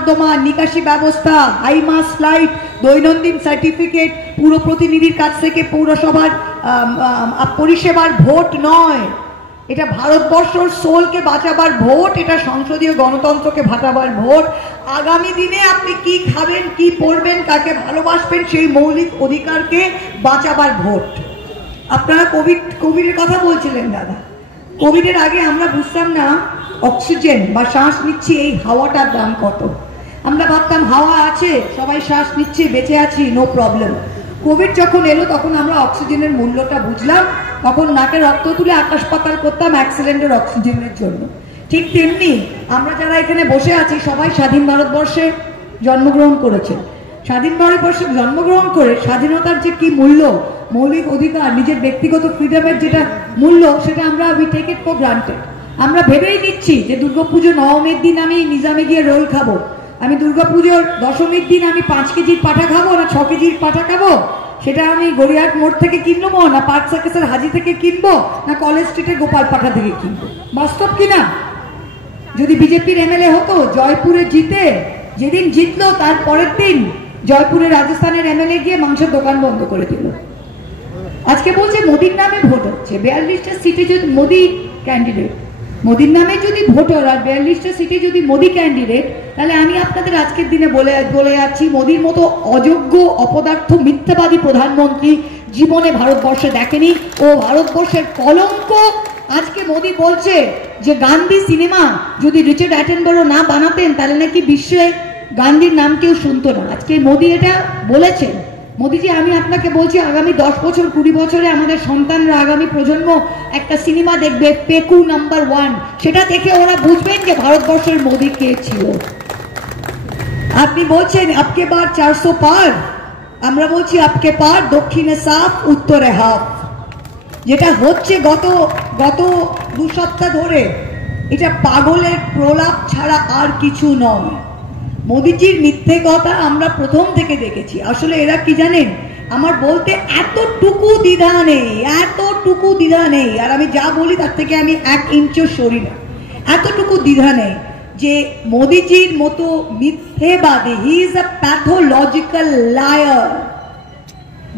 নর্দমা, নিকাশি ব্যবস্থা, হাইমাস লাইট, দৈনন্দিন সার্টিফিকেট, পুরো প্রতিনিধির কাছ থেকে পৌরসভার পরিষেবার ভোট নয়। এটা ভারতবর্ষের সোলকে বাঁচাবার ভোট, এটা সংসদীয় গণতন্ত্রকে বাঁচাবার ভোট। আগামী দিনে আপনি কি খাবেন, কি পড়বেন, কাকে ভালোবাসবেন, সেই মৌলিক অধিকারকে বাঁচাবার ভোট। আপনারা কোভিডের কথা বলছিলেন দাদা। কোভিডের আগে আমরা বুঝতাম না অক্সিজেন বা শ্বাস নিচ্ছি এই হাওয়াটার দাম কত। আমরা ভাবতাম হাওয়া আছে, সবাই শ্বাস নিচ্ছে, বেঁচে আছি, নো প্রবলেম। কোভিড যখন এলো তখন আমরা অক্সিজেনের মূল্যটা বুঝলাম, তখন নাকে রক্ত তুলে আকাশ পাতাল করতাম এক সিলিন্ডার অক্সিজেনের জন্য। ঠিক তেমনি আমরা যারা এখানে বসে আছি সবাই স্বাধীন ভারতবর্ষে জন্মগ্রহণ করেছে। স্বাধীন ভারতবর্ষে জন্মগ্রহণ করে স্বাধীনতার যে কি মূল্য, মৌলিক অধিকার, নিজের ব্যক্তিগত ফ্রিডমের যেটা মূল্য, সেটা আমরা we take it for granted. আমরা ভেবেই নিচ্ছি যে দুর্গাপুজো নবমীর দিন আমি নিজামে গিয়ে রোল খাবো, আমি দুর্গাপুজোর দশমীর দিন আমি 5 কেজির পাঠা খাবো না 6 কেজির পাঠা খাবো, সেটা আমি গড়িয়াহাট মোড় থেকে কিনবো না পার্ক সার্কাসের হাজি থেকে কিনবো না কলেজ স্ট্রিটের গোপাল পাঠা থেকে কিনবো। বাস্তব কিনা? যদি বিজেপির এমএলএ হতো, জয়পুরে জিতে যেদিন জিতলো তার পরের দিন জয়পুরে রাজস্থানের এমএলএ গিয়ে মাংসের দোকান বন্ধ করে দিল। আজকে বলছে মোদির নামে ভোট হচ্ছে, 42টা সিটে যদি মোদি ক্যান্ডিডেট, মোদির নামে যদি ভোটার আর 42টা সিটে যদি মোদি ক্যান্ডিডেট, তাহলে আমি আপনাদের আজকের দিনে বলে যাচ্ছি, মোদির মতো অযোগ্য, অপদার্থ, মিথ্যাবাদী প্রধানমন্ত্রী জীবনে ভারতবর্ষে দেখেনি। ও ভারতবর্ষের কলঙ্ক। আজকে মোদি বলছে যে গান্ধী সিনেমা যদি রিচার্ড অ্যাটেনবরো না বানাতেন তাহলে নাকি বিশ্বে গান্ধীর নাম কেউ শুনতো না। আজকে মোদি এটা বলেছেন। মোদিজি, আমি আপনাকে বলছি, আগামী 10 বছর 20 বছরে আমাদের সন্তানরা, আগামী প্রজন্ম একটা সিনেমা দেখবে, পেকু নাম্বার 1, সেটা দেখে ওরা বুঝবেন যে ভারতবর্ষের মোদি কে ছিল। আপনি বলছেন আপকে বার 400 পার, আমরা বলছি আপকে পার দক্ষিণে সাফ, উত্তরে হাফ। যেটা হচ্ছে গত 2 সপ্তাহ ধরে, এটা পাগলের প্রলাপ ছাড়া আর কিছু নয়। মোদিজির মিথ্যে কথা আমরা প্রথম থেকে দেখেছি। আসলে এরা কি জানেন, আমার বলতে এতটুকু দ্বিধা নেই, এতটুকু দ্বিধা নেই, আর আমি যা বলি তার থেকে আমি 1 ইঞ্চও সরি না। এতটুকু দ্বিধা নেই যে মোদিজির মতো মিথ্যেবাদী, he is a pathological liar.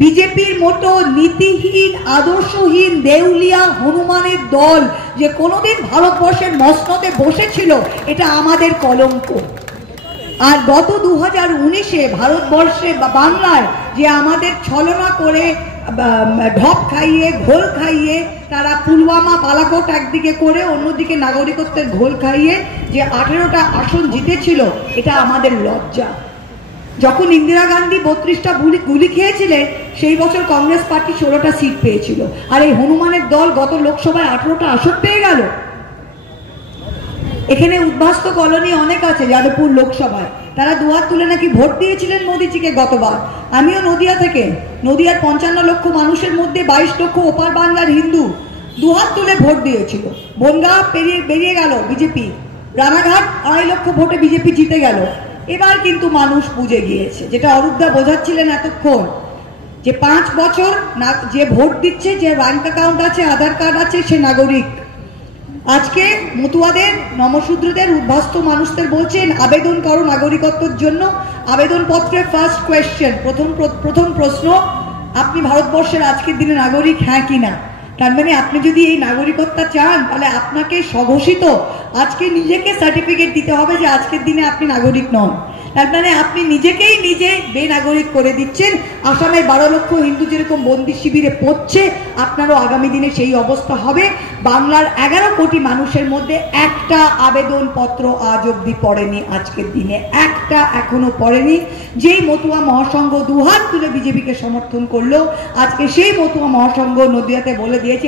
বিজেপির মতো নীতিহীন, আদর্শহীন, দেউলিয়া হনুমানের দল যে কোনোদিন ভারতবর্ষের মসনদে বসেছিল, এটা আমাদের কলঙ্ক। আর গত 2019-এ ভারতবর্ষে বা বাংলায় যে আমাদের ছলনা করে, ঢপ খাইয়ে, ঘোল খাইয়ে, তারা পুলওয়ামা, বালাকোট একদিকে করে অন্যদিকে নাগরিকত্বের ঘোল খাইয়ে যে 18টা আসন জিতেছিল, এটা আমাদের লজ্জা। যখন ইন্দিরা গান্ধী 32টা গুলি খেয়েছিলেন, সেই বছর কংগ্রেস পার্টি 16টা সিট পেয়েছিল, আর এই হনুমানের দল গত লোকসভায় 18টা আসন পেয়ে গেল। এখানে উদ্বাস্ত কলোনি অনেক আছে যাদবপুর লোকসভায়, তারা দুহাত তুলে নাকি ভোট দিয়েছিলেন মোদিজিকে গতবার। আমিও নদিয়া থেকে, নদিয়ার 55 লক্ষ মানুষের মধ্যে 22 লক্ষ ওপার বাংলার হিন্দু দুহাত তুলে ভোট দিয়েছিল। বনগাঁ বেরিয়ে গেল বিজেপি, রানাঘাট 2.5 লক্ষ ভোটে বিজেপি জিতে গেল। এবার কিন্তু মানুষ বুঝে গিয়েছে, যেটা অরূপদা বোঝাচ্ছিলেন এতক্ষণ, যে 5 বছর যে ভোট দিচ্ছে, যে ব্যাংক অ্যাকাউন্ট আছে, আধার কার্ড আছে, সে নাগরিক। আজকে মতুয়াদের, নমশূদ্রদের, উদ্বাস্ত মানুষদের বলছেন আবেদন করো নাগরিকত্বের জন্য। আবেদনপত্রে ফার্স্ট কোয়েশ্চেন, প্রথম প্রশ্ন, আপনি ভারতবর্ষের আজকের দিনে নাগরিক, হ্যাঁ কি না? তার মানে আপনি যদি এই নাগরিকত্ব চান, তাহলে আপনাকে স্বঘোষিত আজকে নিজেকে সার্টিফিকেট দিতে হবে যে আজকের দিনে আপনি নাগরিক নন। তার মানে আপনি নিজেকেই নিজে বেনাগরিক করে দিচ্ছেন। আসামে 12 লক্ষ হিন্দু যেরকম বন্দি শিবিরে পড়ছে, আপনারও আগামী দিনে সেই অবস্থা হবে। বাংলার 11 কোটি মানুষের মধ্যে একটা আবেদনপত্র আজ অব্দি পড়েনি, আজকের দিনে একটা এখনো পড়েনি। যেই মতুয়া মহাসংঘ দুহাত তুলে বিজেপিকে সমর্থন করলো, আজকে সেই মতুয়া মহাসংঘ নদিয়াতে বলে দিয়েছে